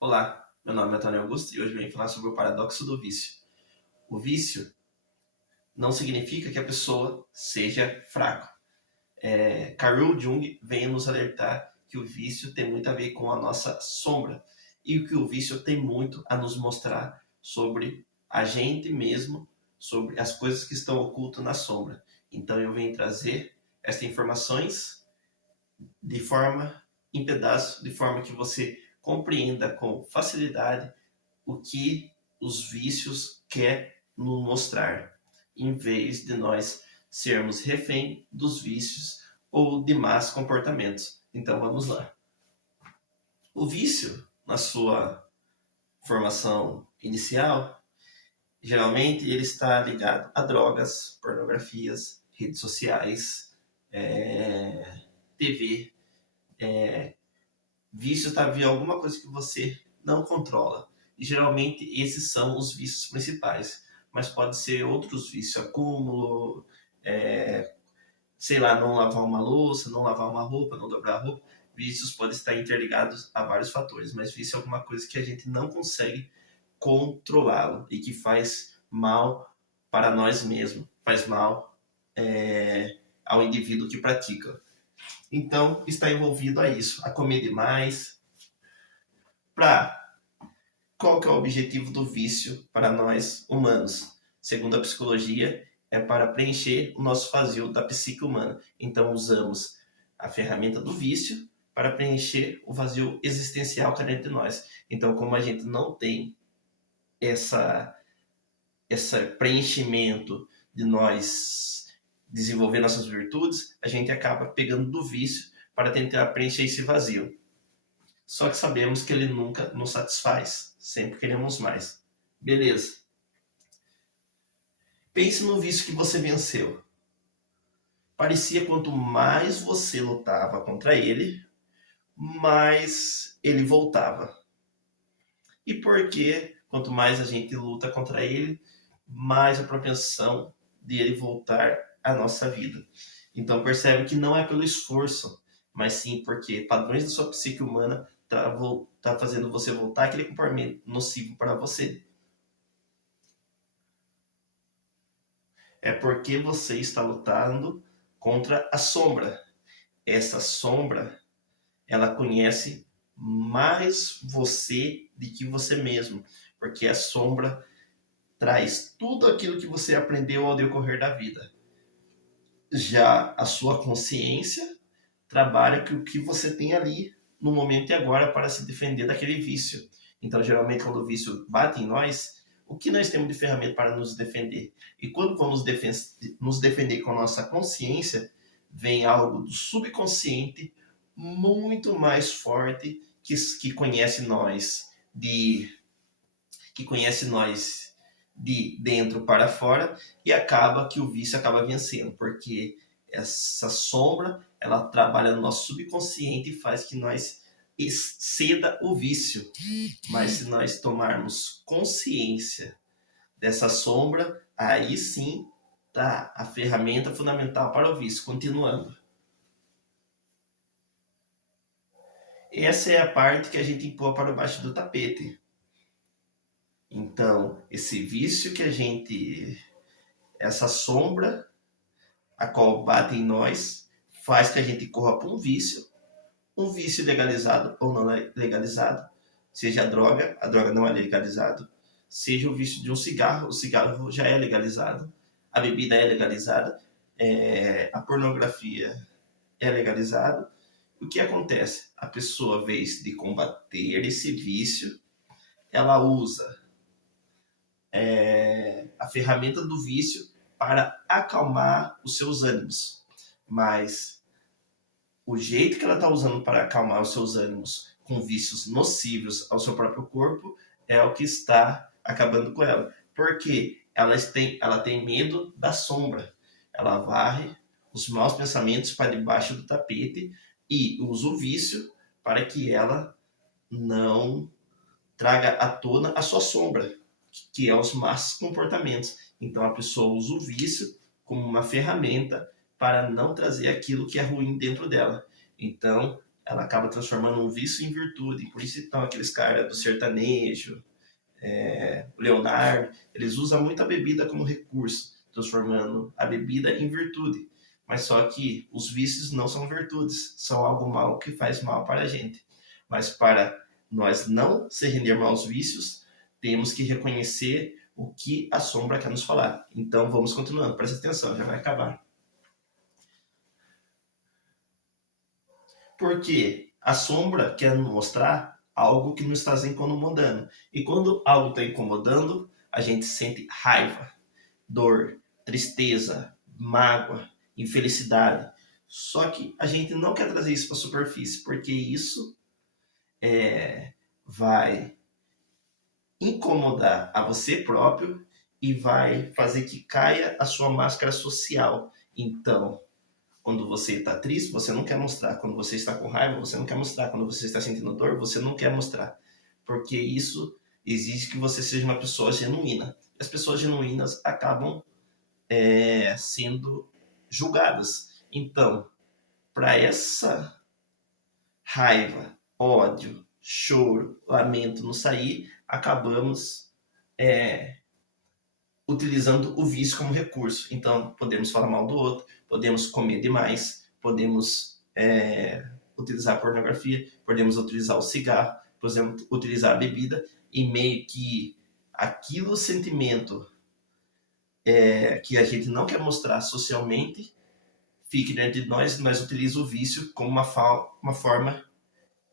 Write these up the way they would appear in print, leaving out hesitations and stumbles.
Olá, meu nome é Antônio Augusto e hoje venho falar sobre o paradoxo do vício. O vício não significa que a pessoa seja fraca. Carl Jung vem nos alertar que o vício tem muito a ver com a nossa sombra e que o vício tem muito a nos mostrar sobre a gente mesmo, sobre as coisas que estão ocultas na sombra. Então eu venho trazer estas informações de forma em pedaços, de forma que você compreenda com facilidade o que os vícios quer nos mostrar, em vez de nós sermos refém dos vícios ou de más comportamentos. Então vamos lá. O vício, na sua formação inicial, geralmente ele está ligado a drogas, pornografias, redes sociais, TV. Vício está via alguma coisa que você não controla. E geralmente esses são os vícios principais. Mas pode ser outros vícios, acúmulo, sei lá, não lavar uma louça, não lavar uma roupa, não dobrar a roupa. Vícios podem estar interligados a vários fatores, mas vício é alguma coisa que a gente não consegue controlá-lo e que faz mal para nós mesmos, faz mal ao indivíduo que pratica. Então, está envolvido a isso, a comer demais. Qual que é o objetivo do vício para nós humanos? Segundo a psicologia, é para preencher o nosso vazio da psique humana. Então, usamos a ferramenta do vício para preencher o vazio existencial que há dentro de nós. Então, como a gente não tem esse preenchimento de nós desenvolver nossas virtudes, a gente acaba pegando do vício para tentar preencher esse vazio. Só que sabemos que ele nunca nos satisfaz. Sempre queremos mais. Beleza. Pense no vício que você venceu. Parecia quanto mais você lutava contra ele, mais ele voltava. E por que quanto mais a gente luta contra ele, mais a propensão de ele voltar à nossa vida? Então percebe que não é pelo esforço, mas sim porque padrões da sua psique humana tá fazendo você voltar aquele comportamento nocivo para você. É porque você está lutando contra a sombra. Essa sombra, ela conhece mais você do que você mesmo, porque a sombra traz tudo aquilo que você aprendeu ao decorrer da vida. Já a sua consciência trabalha com o que você tem ali no momento e agora para se defender daquele vício. Então, geralmente, quando o vício bate em nós, o que nós temos de ferramenta para nos defender? E quando vamos nos defender com a nossa consciência, vem algo do subconsciente muito mais forte que conhece nós que conhece nós de dentro para fora e acaba que o vício acaba vencendo, porque essa sombra ela trabalha no nosso subconsciente e faz que nós exceda o vício. Mas se nós tomarmos consciência dessa sombra, aí sim tá a ferramenta fundamental para o vício. Continuando. Essa é a parte que a gente empurra para baixo do tapete. Então, esse vício que a gente. Essa sombra a qual bate em nós faz que a gente corra para um vício legalizado ou não legalizado, seja a droga não é legalizada, seja o vício de um cigarro, o cigarro já é legalizado, a bebida é legalizada, a pornografia é legalizada. O que acontece? A pessoa, em vez de combater esse vício, ela usa a ferramenta do vício para acalmar os seus ânimos. Mas o jeito que ela está usando para acalmar os seus ânimos com vícios nocivos ao seu próprio corpo é o que está acabando com ela. Porque ela tem medo da sombra. Ela varre os maus pensamentos para debaixo do tapete e usa o vício para que ela não traga à tona a sua sombra, que é os maus comportamentos. Então a pessoa usa o vício como uma ferramenta para não trazer aquilo que é ruim dentro dela. Então ela acaba transformando um vício em virtude. Por isso então aqueles caras do sertanejo, o Leonardo, eles usam muito a bebida como recurso, transformando a bebida em virtude. Mas só que os vícios não são virtudes, são algo mal que faz mal para a gente. Mas para nós não se rendermos aos vícios, temos que reconhecer o que a sombra quer nos falar. Então vamos continuando, presta atenção, já vai acabar. Porque a sombra quer nos mostrar algo que nos está incomodando. E quando algo está incomodando, a gente sente raiva, dor, tristeza, mágoa, infelicidade. Só que a gente não quer trazer isso para a superfície, porque isso vai incomodar a você próprio e vai fazer que caia a sua máscara social. Então, quando você está triste, você não quer mostrar. Quando você está com raiva, você não quer mostrar. Quando você está sentindo dor, você não quer mostrar. Porque isso exige que você seja uma pessoa genuína. E as pessoas genuínas acabam sendo julgadas. Então, para essa raiva, ódio, choro, lamento não sair, acabamos utilizando o vício como recurso. Então, podemos falar mal do outro, podemos comer demais, podemos utilizar a pornografia, podemos utilizar o cigarro, podemos utilizar a bebida, e meio que aquilo sentimento que a gente não quer mostrar socialmente fique dentro de nós, nós utilizamos o vício como uma forma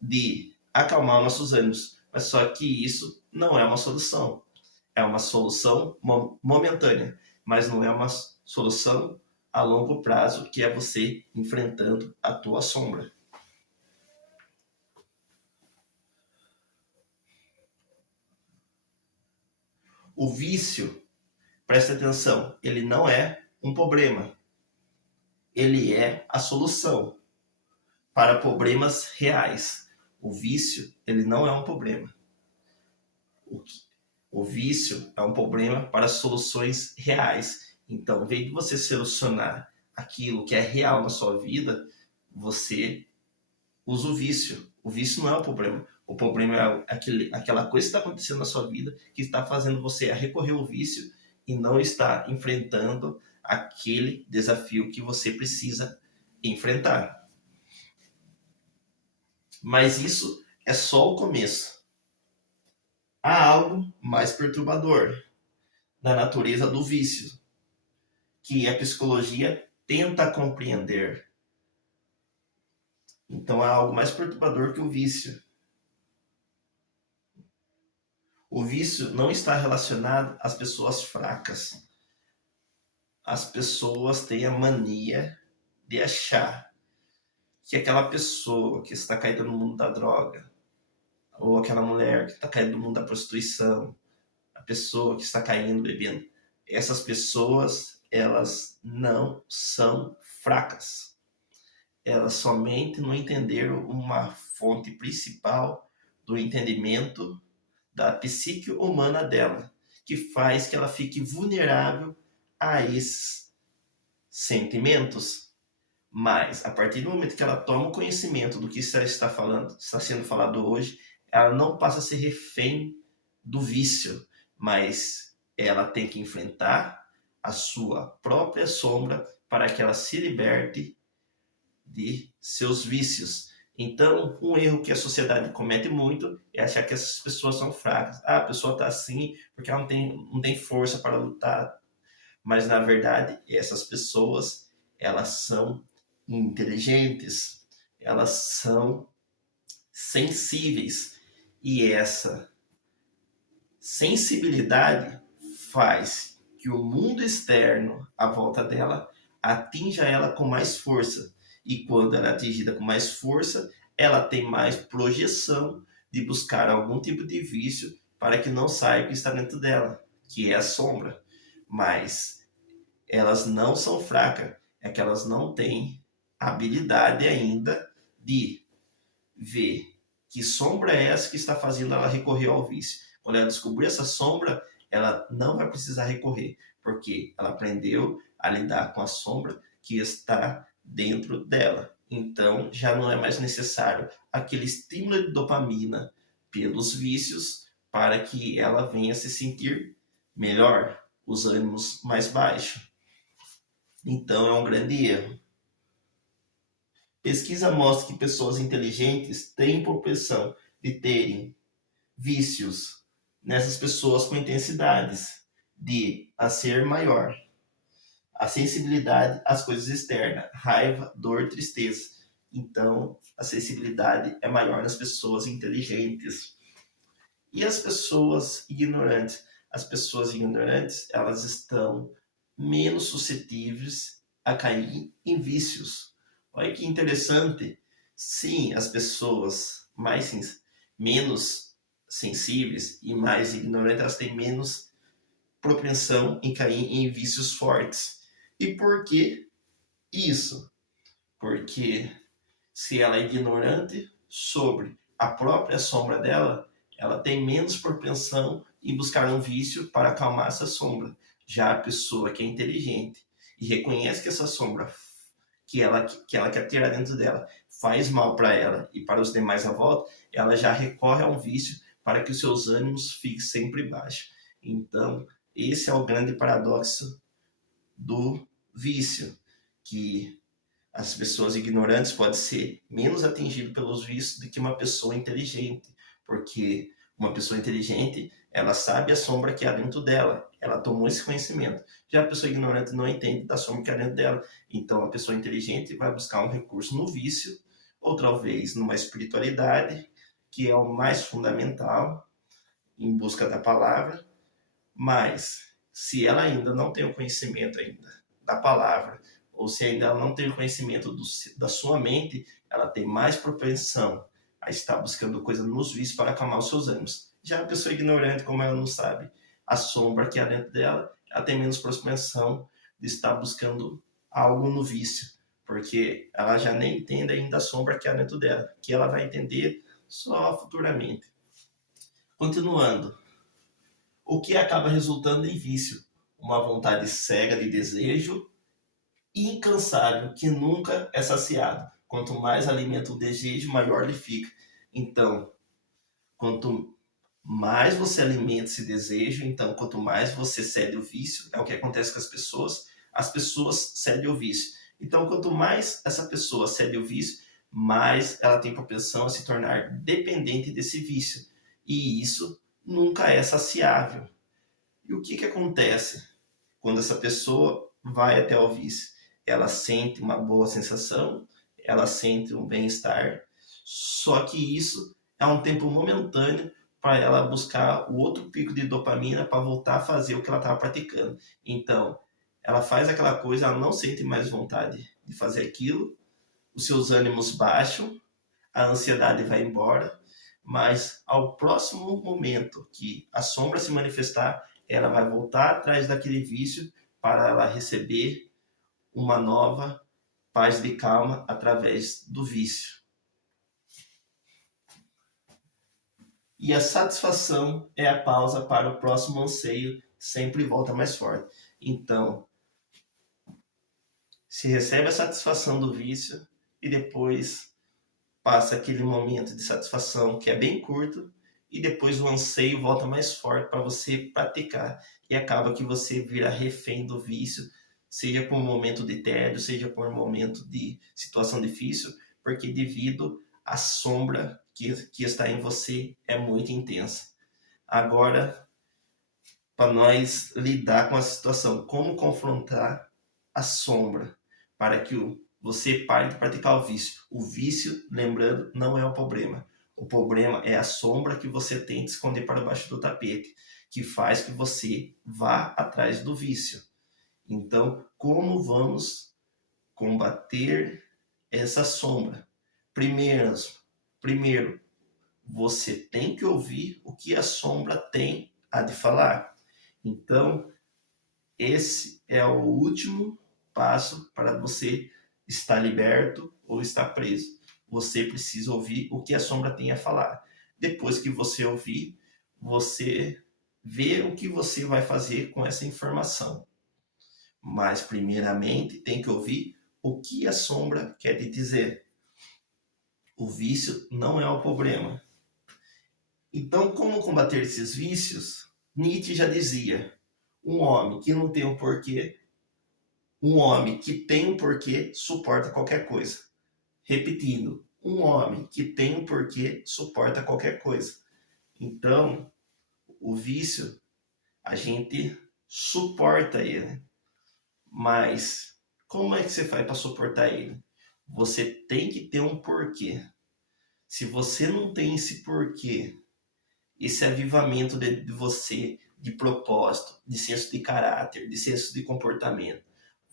de acalmar nossos ânimos. Mas só que isso não é uma solução. É uma solução momentânea, mas não é uma solução a longo prazo, que é você enfrentando a tua sombra. O vício, presta atenção, ele não é um problema. Ele é a solução para problemas reais. O vício, ele não é um problema. O vício é um problema para soluções reais. Então, em vez de você solucionar aquilo que é real na sua vida, você usa o vício. O vício não é o problema. O problema é aquela coisa que está acontecendo na sua vida que está fazendo você recorrer ao vício e não está enfrentando aquele desafio que você precisa enfrentar. Mas isso é só o começo. Há algo mais perturbador na natureza do vício, que a psicologia tenta compreender. Então há algo mais perturbador que o vício. O vício não está relacionado às pessoas fracas. As pessoas têm a mania de achar que aquela pessoa que está caída no mundo da droga, ou aquela mulher que está caída no mundo da prostituição, a pessoa que está caindo bebendo, essas pessoas, elas não são fracas. Elas somente não entenderam uma fonte principal do entendimento da psique humana dela, que faz que ela fique vulnerável a esses sentimentos. Mas, a partir do momento que ela toma o conhecimento do que está falando, está sendo falado hoje, ela não passa a ser refém do vício, mas ela tem que enfrentar a sua própria sombra para que ela se liberte de seus vícios. Então, um erro que a sociedade comete muito é achar que essas pessoas são fracas. Ah, a pessoa está assim porque ela não tem força para lutar. Mas, na verdade, essas pessoas, elas são inteligentes, elas são sensíveis. E essa sensibilidade faz que o mundo externo à volta dela atinja ela com mais força. E quando ela é atingida com mais força, ela tem mais projeção de buscar algum tipo de vício para que não saia o que está dentro dela, que é a sombra. Mas elas não são fracas, é que elas não têm habilidade ainda de ver que sombra é essa que está fazendo ela recorrer ao vício. Quando ela descobrir essa sombra, ela não vai precisar recorrer, porque ela aprendeu a lidar com a sombra que está dentro dela. Então, já não é mais necessário aquele estímulo de dopamina pelos vícios para que ela venha se sentir melhor, os ânimos mais baixos. Então, é um grande erro. Pesquisa mostra que pessoas inteligentes têm propensão de terem vícios nessas pessoas com intensidades de a ser maior. A sensibilidade às coisas externas, raiva, dor, tristeza. Então, a sensibilidade é maior nas pessoas inteligentes. E as pessoas ignorantes? As pessoas ignorantes, elas estão menos suscetíveis a cair em vícios. Olha que interessante. Sim, as pessoas menos sensíveis e mais ignorantes, elas têm menos propensão em cair em vícios fortes. E por que isso? Porque se ela é ignorante sobre a própria sombra dela, ela tem menos propensão em buscar um vício para acalmar essa sombra. Já a pessoa que é inteligente e reconhece que essa sombra que ela quer tirar dentro dela faz mal para ela e para os demais à volta, ela já recorre a um vício para que os seus ânimos fiquem sempre baixos. Então, esse é o grande paradoxo do vício, que as pessoas ignorantes podem ser menos atingidas pelos vícios do que uma pessoa inteligente, porque uma pessoa inteligente, ela sabe a sombra que há dentro dela, ela tomou esse conhecimento. Já a pessoa ignorante não entende da sombra que há dentro dela. Então, a pessoa inteligente vai buscar um recurso no vício, ou talvez numa espiritualidade, que é o mais fundamental, em busca da palavra, mas se ela ainda não tem o conhecimento ainda da palavra, ou se ainda ela não tem o conhecimento da sua mente, ela tem mais propensão a estar buscando coisas nos vícios para acalmar os seus ânimos. Já a pessoa ignorante, como ela não sabe a sombra que há dentro dela, ela tem menos propensão de estar buscando algo no vício, porque ela já nem entende ainda a sombra que há dentro dela, que ela vai entender só futuramente. Continuando, o que acaba resultando em vício, uma vontade cega de desejo incansável que nunca é saciado. Quanto mais alimenta o desejo, maior ele fica. Então, quanto mais você alimenta esse desejo, então quanto mais você cede o vício, é o que acontece com as pessoas cedem o vício. Então, quanto mais essa pessoa cede o vício, mais ela tem propensão a se tornar dependente desse vício. E isso nunca é saciável. E o que acontece quando essa pessoa vai até o vício? Ela sente uma boa sensação, ela sente um bem-estar, só que isso é um tempo momentâneo para ela buscar o outro pico de dopamina para voltar a fazer o que ela estava praticando. Então, ela faz aquela coisa, ela não sente mais vontade de fazer aquilo, os seus ânimos baixam, a ansiedade vai embora, mas ao próximo momento que a sombra se manifestar, ela vai voltar atrás daquele vício para ela receber uma nova paz de calma através do vício. E a satisfação é a pausa para o próximo anseio, sempre volta mais forte. Então, se recebe a satisfação do vício e depois passa aquele momento de satisfação que é bem curto e depois o anseio volta mais forte para você praticar e acaba que você vira refém do vício, seja por um momento de tédio, seja por um momento de situação difícil, porque devido à sombra que está em você é muito intensa. Agora, para nós lidar com a situação, como confrontar a sombra para que você pare de praticar o vício. O vício, lembrando, não é o problema. O problema é a sombra que você tem de esconder para baixo do tapete, que faz que você vá atrás do vício. Então, como vamos combater essa sombra? Primeiro, você tem que ouvir o que a sombra tem a de falar. Então, esse é o último passo para você estar liberto ou estar preso. Você precisa ouvir o que a sombra tem a falar. Depois que você ouvir, você vê o que você vai fazer com essa informação. Mas, primeiramente, tem que ouvir O que a sombra quer dizer? O vício não é o problema. Então, como combater esses vícios? Nietzsche já dizia: um homem que não tem um porquê, um homem que tem um porquê suporta qualquer coisa. Repetindo, um homem que tem um porquê suporta qualquer coisa. Então, o vício, a gente suporta ele. Mas como é que você faz para suportar ele? Você tem que ter um porquê. Se você não tem esse porquê, esse avivamento de você, de propósito, de senso de caráter, de senso de comportamento,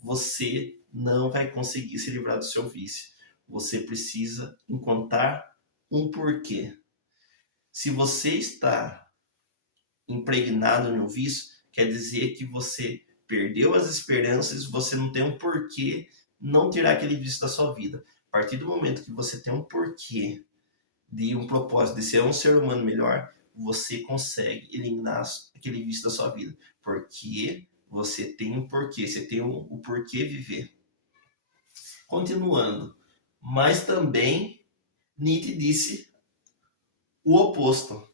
você não vai conseguir se livrar do seu vício. Você precisa encontrar um porquê. Se você está impregnado no vício, quer dizer que você perdeu as esperanças, você não tem um porquê não tirar aquele vício da sua vida. A partir do momento que você tem um porquê, de um propósito, de ser um ser humano melhor, você consegue eliminar aquele vício da sua vida. Porque você tem um porquê, você tem o porquê viver. Continuando, mas também Nietzsche disse o oposto.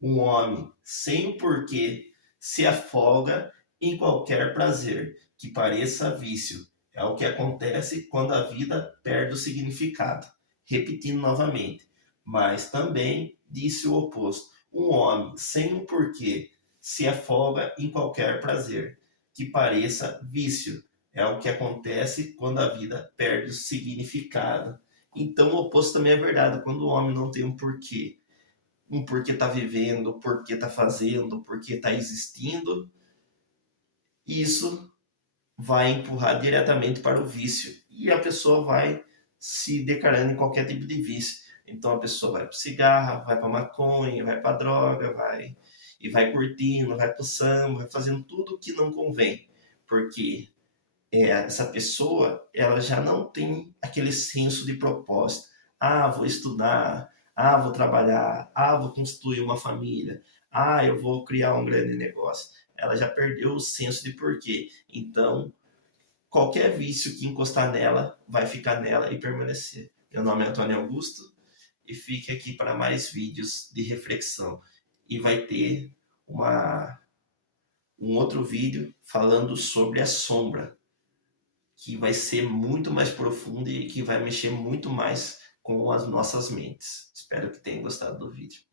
Um homem sem o porquê se afoga em qualquer prazer que pareça vício. É o que acontece quando a vida perde o significado. Repetindo novamente, mas também disse o oposto. Um homem sem um porquê se afoga em qualquer prazer que pareça vício. É o que acontece quando a vida perde o significado. Então, o oposto também é verdade. Quando o homem não tem um porquê tá vivendo, um porquê tá fazendo, um porquê tá existindo, isso vai empurrar diretamente para o vício. E a pessoa vai se declarando em qualquer tipo de vício. Então a pessoa vai para o cigarro, vai para maconha, vai para droga, vai curtindo, vai para o samba, vai fazendo tudo que não convém. Porque essa pessoa ela já não tem aquele senso de propósito. Ah, vou estudar. Ah, vou trabalhar. Ah, vou construir uma família. Ah, eu vou criar um grande negócio. Ela já perdeu o senso de porquê. Então, qualquer vício que encostar nela vai ficar nela e permanecer. Meu nome é Antônio Augusto e fique aqui para mais vídeos de reflexão. E vai ter um outro vídeo falando sobre a sombra, que vai ser muito mais profundo e que vai mexer muito mais com as nossas mentes. Espero que tenham gostado do vídeo.